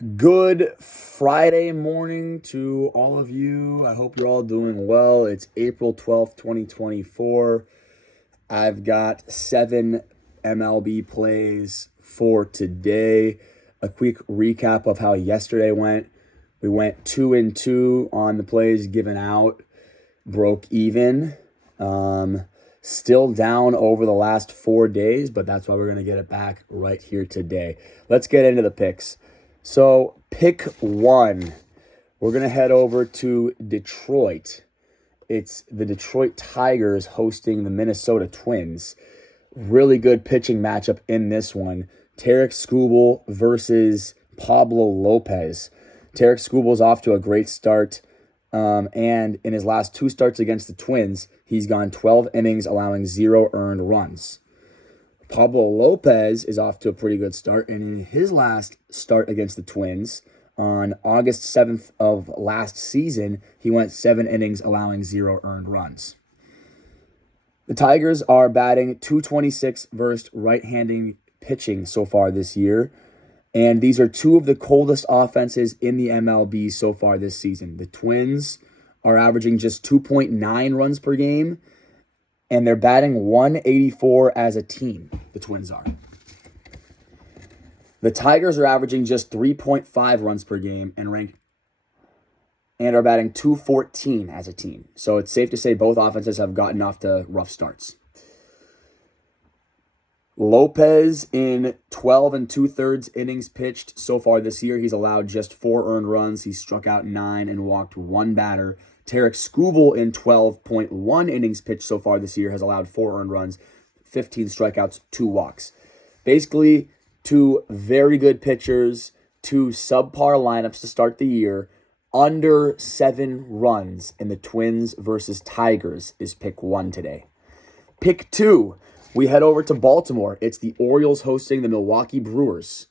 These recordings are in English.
Good Friday morning to all of you. I hope you're all doing well. It's April 12th, 2024. I've got 7 MLB plays for today. A quick recap of how yesterday went. We went 2-2 on the plays given out, broke even. Still down over the last 4 days, but that's why we're going to get it back right here today. Let's get into the picks. So, pick 1. We're going to head over to Detroit. It's the Detroit Tigers hosting the Minnesota Twins. Really good pitching matchup in this one. Tarik Skubal versus Pablo Lopez. Tarik Skubal's off to a great start. And in his last 2 starts against the Twins, he's gone 12 innings, allowing 0 earned runs. Pablo Lopez is off to a pretty good start, and in his last start against the Twins on August 7th of last season, he went 7 innings, allowing 0 earned runs. The Tigers are batting .226 versus right-handed pitching so far this year, and these are 2 of the coldest offenses in the MLB so far this season. The Twins are averaging just 2.9 runs per game, and they're batting .184 as a team, the Twins are. The Tigers are averaging just 3.5 runs per game and are batting .214 as a team. So it's safe to say both offenses have gotten off to rough starts. Lopez in 12 2/3 innings pitched so far this year. He's allowed just 4 earned runs. He struck out 9 and walked 1 batter. Tarik Skubal in 12.1 innings pitched so far this year has allowed 4 earned runs, 15 strikeouts, 2 walks. Basically, 2 very good pitchers, 2 subpar lineups to start the year. Under 7 runs in the Twins versus Tigers is pick 1 today. Pick 2, we head over to Baltimore. It's the Orioles hosting the Milwaukee Brewers.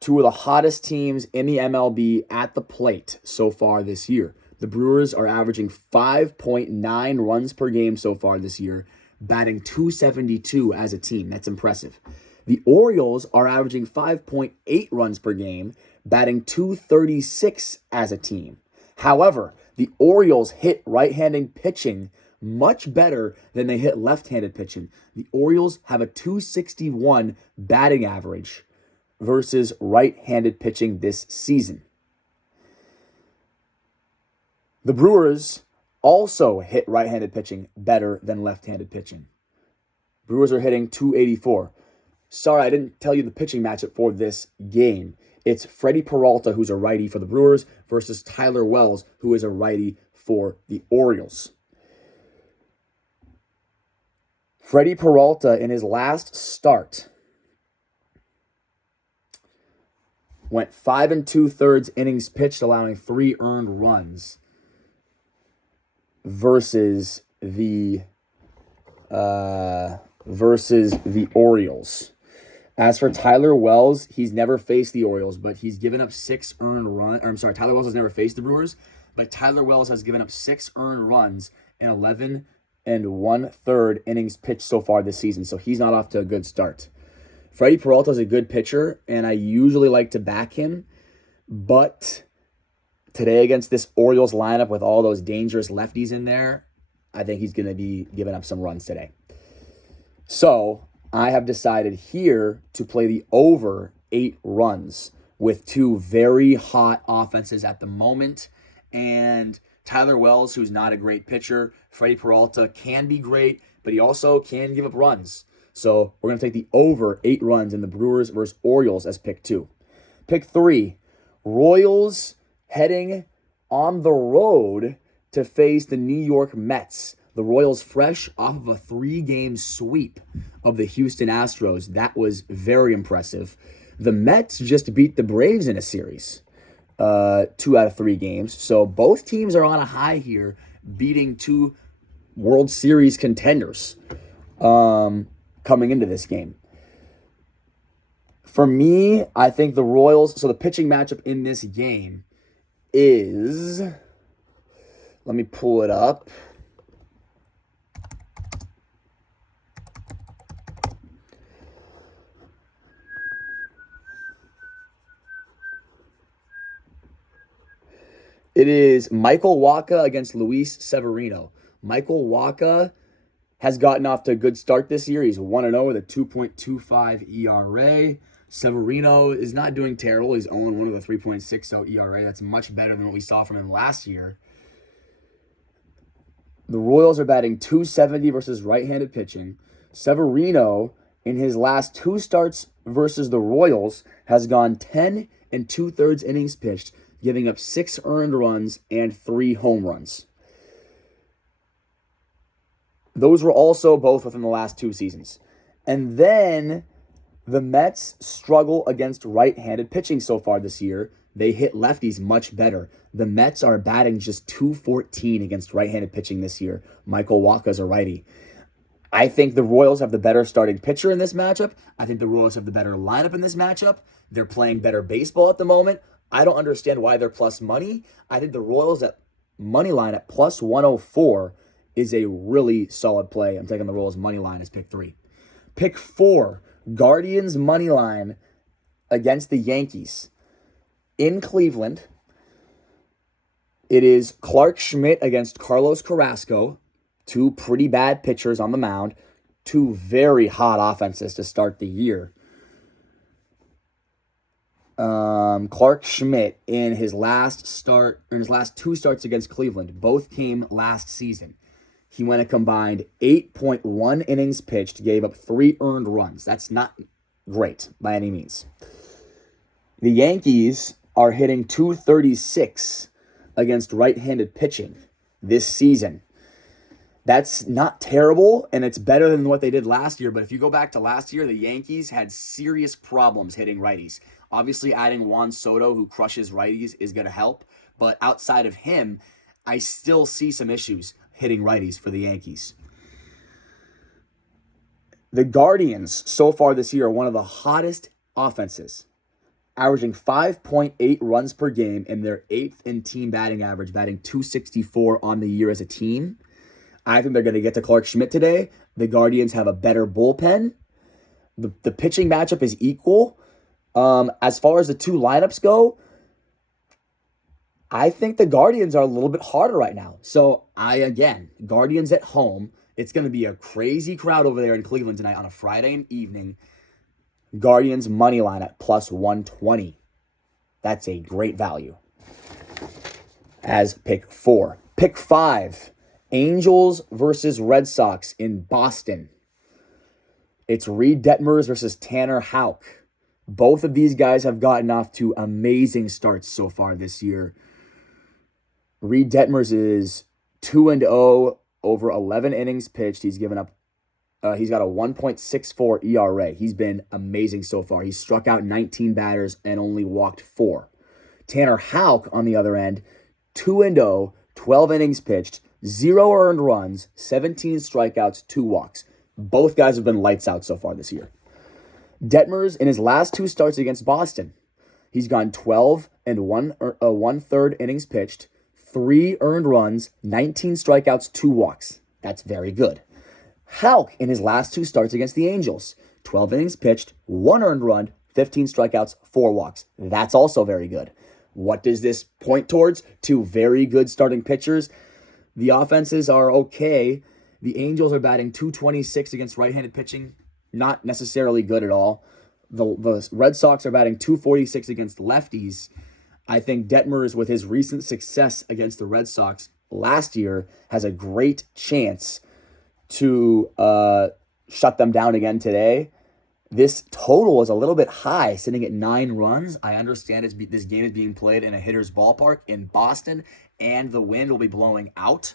2 of the hottest teams in the MLB at the plate so far this year. The Brewers are averaging 5.9 runs per game so far this year, batting .272 as a team. That's impressive. The Orioles are averaging 5.8 runs per game, batting .236 as a team. However, the Orioles hit right-handed pitching much better than they hit left-handed pitching. The Orioles have a .261 batting average versus right-handed pitching this season. The Brewers also hit right-handed pitching better than left-handed pitching. Brewers are hitting .284. Sorry, I didn't tell you the pitching matchup for this game. It's Freddie Peralta, who's a righty for the Brewers, versus Tyler Wells, who is a righty for the Orioles. Freddie Peralta, in his last start, went 5 2/3 innings pitched, allowing 3 earned runs versus the Orioles. As for Tyler Wells, he's never faced the Orioles, but he's given up 6 earned runs. Tyler Wells has never faced the Brewers, but Tyler Wells has given up 6 earned runs in 11 1/3 innings pitched so far this season, so he's not off to a good start. Freddie Peralta is a good pitcher, and I usually like to back him, but today against this Orioles lineup with all those dangerous lefties in there, I think he's going to be giving up some runs today. So I have decided here to play the over 8 runs with 2 very hot offenses at the moment. And Tyler Wells, who's not a great pitcher. Freddie Peralta can be great, but he also can give up runs. So we're going to take the over 8 runs in the Brewers versus Orioles as pick 2. Pick 3, Royals heading on the road to face the New York Mets. The Royals fresh off of a 3-game sweep of the Houston Astros. That was very impressive. The Mets just beat the Braves in a series, 2 out of 3 games. So both teams are on a high here, beating 2 World Series contenders coming into this game. For me, I think the Royals, so the pitching matchup in this game is, let me pull it up. It is Michael Wacha against Luis Severino. Michael Wacha has gotten off to a good start this year. He's 1-0 with a 2.25 ERA. Severino is not doing terrible. He's 0-1 with a 3.60 ERA. That's much better than what we saw from him last year. The Royals are batting .270 versus right-handed pitching. Severino, in his last 2 starts versus the Royals, has gone 10 2/3 innings pitched, giving up 6 earned runs and 3 home runs. Those were also both within the last 2 seasons. And then the Mets struggle against right-handed pitching so far this year. They hit lefties much better. The Mets are batting just .214 against right-handed pitching this year. Michael Wacha's a righty. I think the Royals have the better starting pitcher in this matchup. I think the Royals have the better lineup in this matchup. They're playing better baseball at the moment. I don't understand why they're plus money. I think the Royals at money line at plus 104 is a really solid play. I'm taking the Royals money line as pick 3. Pick 4, Guardians money line against the Yankees. In Cleveland, it is Clark Schmidt against Carlos Carrasco. 2 pretty bad pitchers on the mound. 2 very hot offenses to start the year. Clark Schmidt in his last 2 starts against Cleveland, both came last season. He went a combined 8.1 innings pitched, gave up 3 earned runs. That's not great by any means. The Yankees are hitting .236 against right-handed pitching this season. That's not terrible, and it's better than what they did last year. But if you go back to last year, the Yankees had serious problems hitting righties. Obviously, adding Juan Soto, who crushes righties, is going to help. But outside of him, I still see some issues hitting righties for the Yankees. The Guardians, so far this year, are one of the hottest offenses, averaging 5.8 runs per game, and they're 8th in team batting average, batting .264 on the year as a team. I think they're going to get to Clark Schmidt today. The Guardians have a better bullpen. The pitching matchup is equal. As far as the 2 lineups go, I think the Guardians are a little bit harder right now. So, Guardians at home. It's going to be a crazy crowd over there in Cleveland tonight on a Friday evening. Guardians money line at plus 120. That's a great value. As pick 4. Pick 5. Angels versus Red Sox in Boston. It's Reed Detmers versus Tanner Houck. Both of these guys have gotten off to amazing starts so far this year. Reed Detmers is 2-0 over 11 innings pitched. He's got a 1.64 ERA. He's been amazing so far. He's struck out 19 batters and only walked 4. Tanner Houck, on the other end, 2-0, 12 innings pitched, 0 earned runs, 17 strikeouts, 2 walks. Both guys have been lights out so far this year. Detmers, in his last 2 starts against Boston, he's gone 12 and 1/3 innings pitched, 3 earned runs, 19 strikeouts, 2 walks. That's very good. Houck, in his last 2 starts against the Angels, 12 innings pitched, 1 earned run, 15 strikeouts, 4 walks. That's also very good. What does this point towards? 2 very good starting pitchers. The offenses are okay. The Angels are batting .226 against right-handed pitching. Not necessarily good at all. The Red Sox are batting .246 against lefties. I think Detmers, with his recent success against the Red Sox last year, has a great chance to shut them down again today. This total is a little bit high, sitting at 9 runs. I understand this game is being played in a hitter's ballpark in Boston, and the wind will be blowing out.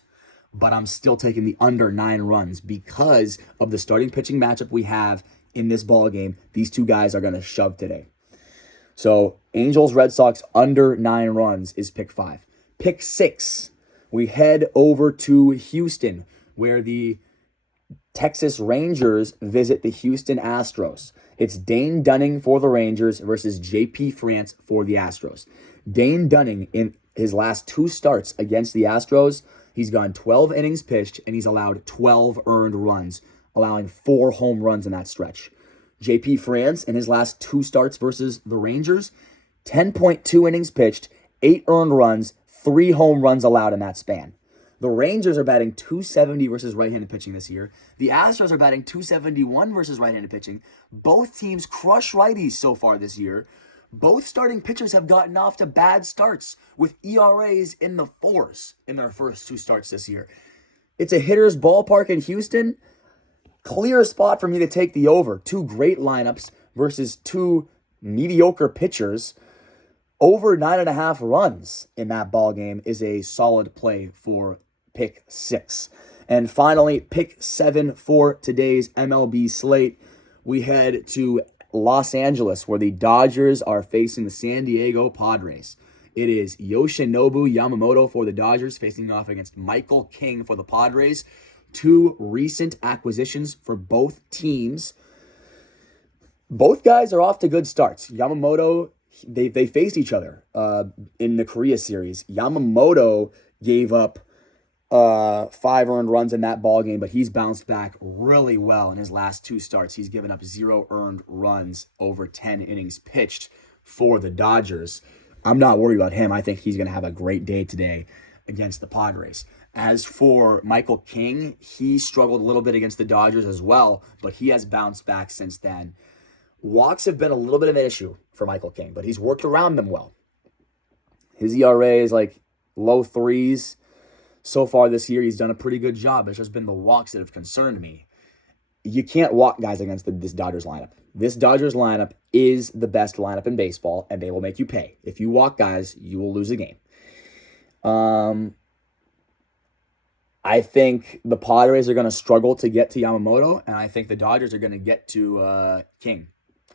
But I'm still taking the under 9 runs because of the starting pitching matchup we have in this ball game. These 2 guys are going to shove today. So Angels, Red Sox under 9 runs is pick 5. Pick 6, we head over to Houston, where the Texas Rangers visit the Houston Astros. It's Dane Dunning for the Rangers versus J.P. France for the Astros. Dane Dunning, in his last 2 starts against the Astros, he's gone 12 innings pitched, and he's allowed 12 earned runs, allowing 4 home runs in that stretch. J.P. France, in his last 2 starts versus the Rangers, 10.2 innings pitched, 8 earned runs, 3 home runs allowed in that span. The Rangers are batting 270 versus right-handed pitching this year. The Astros are batting 271 versus right-handed pitching. Both teams crush righties so far this year. Both starting pitchers have gotten off to bad starts with ERAs in the 4s in their first 2 starts this year. It's a hitter's ballpark in Houston. Clear spot for me to take the over. 2 great lineups versus 2 mediocre pitchers. Over 9.5 runs in that ball game is a solid play for pick 6. And finally, pick 7 for today's MLB slate. We head to Los Angeles, where the Dodgers are facing the San Diego Padres. It is Yoshinobu Yamamoto for the Dodgers facing off against Michael King for the Padres. 2 recent acquisitions for both teams. Both guys are off to good starts. Yamamoto, they faced each other in the Korea series. Yamamoto gave up 5 earned runs in that ball game, but he's bounced back really well in his last 2 starts. He's given up 0 earned runs over 10 innings pitched for the Dodgers. I'm not worried about him. I think he's going to have a great day today against the Padres. As for Michael King, he struggled a little bit against the Dodgers as well, but he has bounced back since then. Walks have been a little bit of an issue for Michael King, but he's worked around them well. His ERA is like low 3s. So far this year, he's done a pretty good job. It's just been the walks that have concerned me. You can't walk guys against this Dodgers lineup. This Dodgers lineup is the best lineup in baseball, and they will make you pay. If you walk guys, you will lose a game. I think the Padres are going to struggle to get to Yamamoto, and I think the Dodgers are going to get to King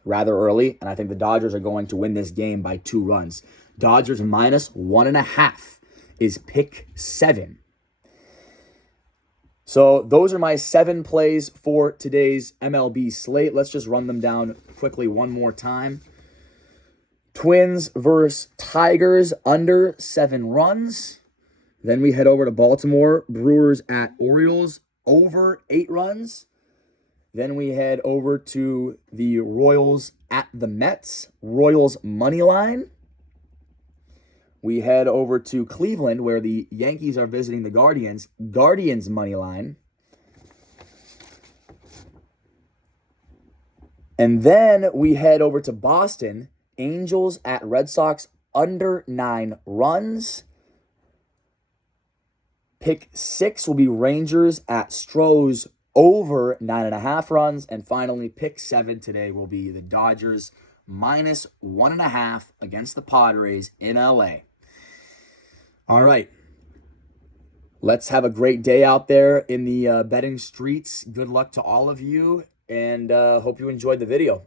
rather early, and I think the Dodgers are going to win this game by 2 runs. Dodgers minus 1.5 is pick 7. So those are my 7 plays for today's MLB slate. Let's just run them down quickly one more time. Twins versus Tigers under 7 runs. Then we head over to Baltimore. Brewers at Orioles over 8 runs. Then we head over to the Royals at the Mets. Royals money line. We head over to Cleveland, where the Yankees are visiting the Guardians. Guardians money line. And then we head over to Boston. Angels at Red Sox under 9 runs. Pick 6 will be Rangers at Stros over 9.5 runs. And finally, pick 7 today will be the Dodgers minus 1.5 against the Padres in LA. All right. Let's have a great day out there in the betting streets. Good luck to all of you, and hope you enjoyed the video.